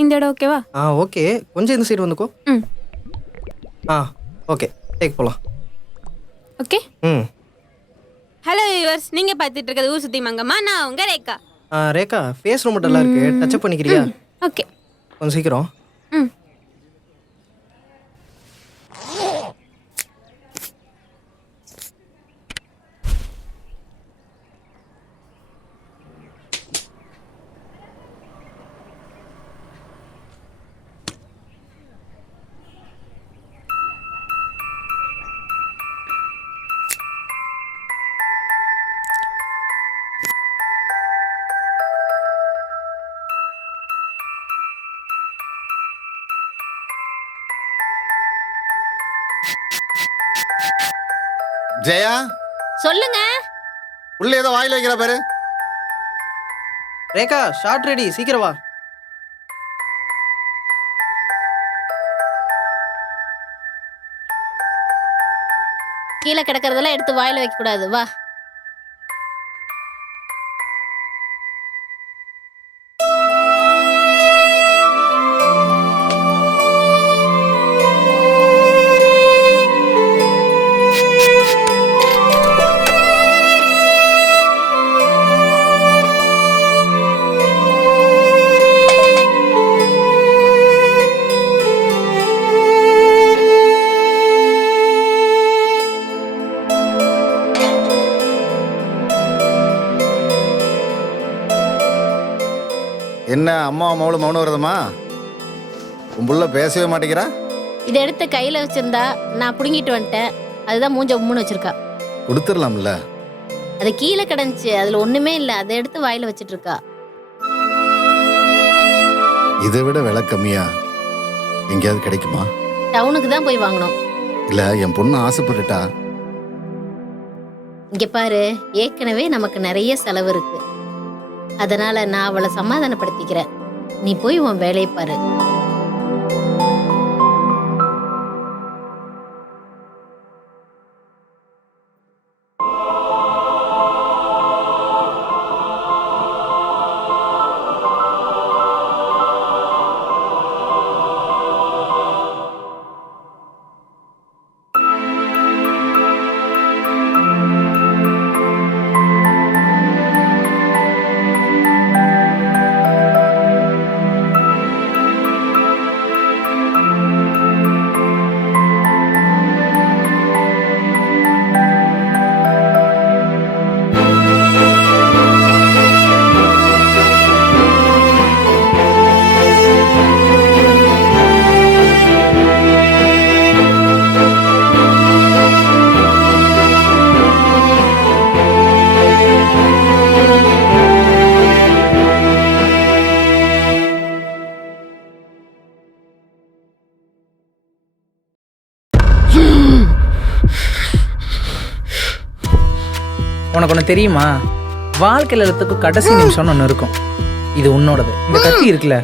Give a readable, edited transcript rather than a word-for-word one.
இந்த இடம் ஓகேவா? ஓகே. கொஞ்சம் இந்த சைடு வந்துக்கோ. ம். ஓகே. டேக் போலாம். ஓகே. ம். ஹலோ வியூவர்ஸ், நீங்க பார்த்துட்டு இருக்கிறது ஊர் சுத்தி மங்கம்மா. நான் உங்க ரேகா. ரேகா, ஃபேஸ் ரொம்ப டல்லா இருக்கு. டச் அப் பண்ணிக்கிறியா? ஓகே. கொஞ்சம் சீக்கிரம். ம். ஜெயா, சொல்லுங்க. உள்ள ஏதோ வாயில வைக்கிற பாரு. ரேகா, ஷார்ட் ரெடி, சீக்கிரம் வா. கீழே கிடக்கிறதெல்லாம் எடுத்து வாயில வைக்க கூடாது. வா. என்ன அம்மா மவுளும் மௌனம் வருதம்மா? உன் புள்ள பேசவே மாட்டேங்கிறா. இதை எடுத்து கையில வச்சிருந்தா நான் புடுங்கிட்டு வந்துட்டேன். அதுதான் மூஞ்ச உம்முன்னு வச்சிருக்கா. கொடுத்துடலாம்ல. அது கீழே கிடந்துச்சு, அதுல ஒண்ணுமே இல்லை. அதை எடுத்து வாயில வச்சிட்டு இருக்கா. இதை விட விலை கம்மியா எங்கேயாவது கிடைக்குமா? டவுனுக்கு தான் போய் வாங்கணும். இல்ல என் பொண்ணு ஆசைப்பட்டுட்டா. இங்க பாரு, ஏற்கனவே நமக்கு நிறைய செலவு இருக்கு. அதனால நான் அவளை சமாதானப்படுத்திக்கிறேன். நீ போய் உன் வேலையை பாரு. உனக்கு ஒன்று தெரியுமா? வாழ்க்கையில் எல்லாத்துக்கும் கடைசி நிமிஷம்னு ஒன்று இருக்கும். இது உன்னோடது. இந்த கத்தி இருக்குல்ல,